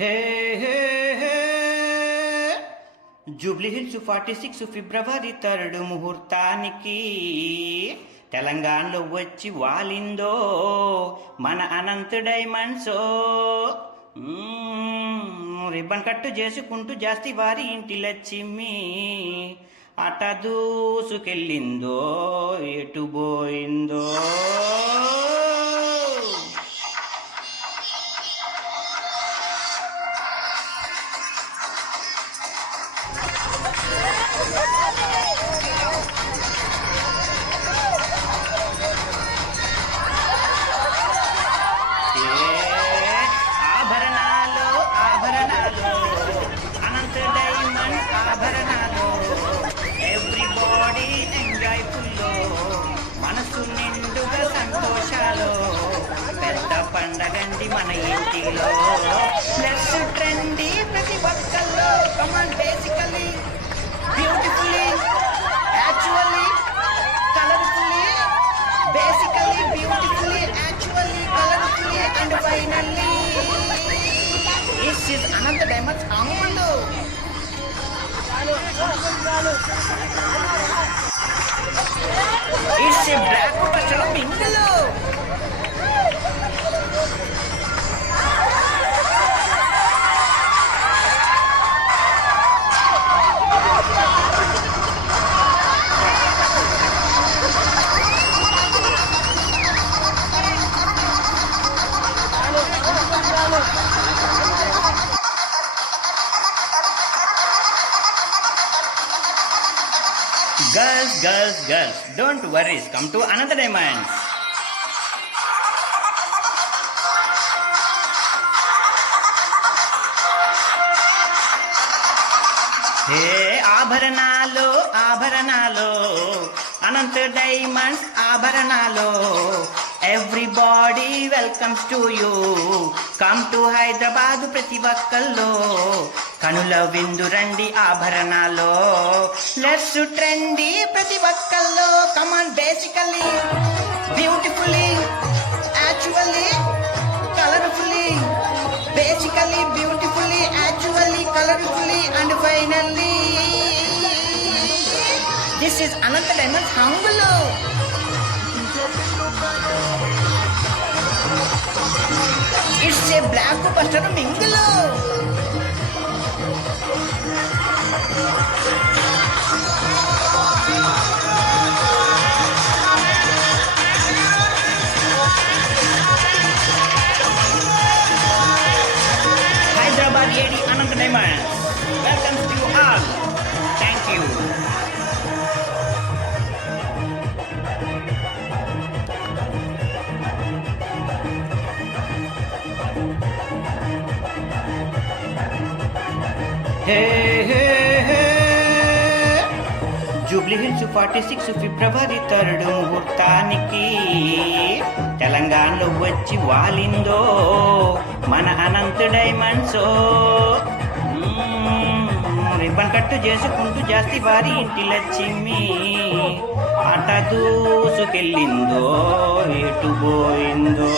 హే hey hey Jubilee Hills 46 ఫిబ్రవరి 3 ముహూర్తానికి తెలంగాణలో వచ్చి వాలిందో మన అనంత్ డైమండ్స్. రిబ్బన్ కట్టు చేసుకుంటూ జాస్తి వారి ఇంటి లచ్చిమి అట దూసుకెళ్ళిందో ఎటు పోయిందో. ఆభరణాలు ఆభరణాలు అనంత డైమండ్ ఆభరణాలు, ఎవ్రీబాడీ ఎంజాయ్ ఫుల్లో, మనసు నిండుగా సంతోషాలు, పెద్ద పండగండి మన ఇంటిలో. ప్లస్ ట్రెండీ ప్రతి ఒక్కల్లో, come on basically beautifully actually colourfully, basically beautifully actually colorfully and finally this is Ananta Diamonds Amulu. It's a black pastel mingle. Girls, don't worry, come to Ananta Diamonds. Hey ఆభరణాలు ఆభరణాలు అనంత డైమండ్స్ ఆభరణాలు, everybody welcomes to you, come to Hyderabad ప్రతి ఒక్కల్లో, కనుల విందు రండి ఆభరణాలు, let's trendy ప్రతి ఒక్కల్లో, come on basically beautifully actually colourfully, basically beautifully actually colourfully and finally this is Ananta Diamonds హంగులు. ఇట్స్ ఏ బ్లాక్ బస్టర్ మింగులు. Hyderabad AD Ananta Diamonds welcomes you all. Thank you. Hey hey hey Jubilee Hills 46 ఫిబ్రవరి 3 ముహూర్తానికి తెలంగాణలో వచ్చి వాలిందో మన అనంత్ డైమండ్స్. రిబ్బన్ కట్టు చేసుకుంటూ జాస్తి వారి ఇంటి లచ్చిమి అట దూసుకెళ్ళిందో ఎటు పోయిందో.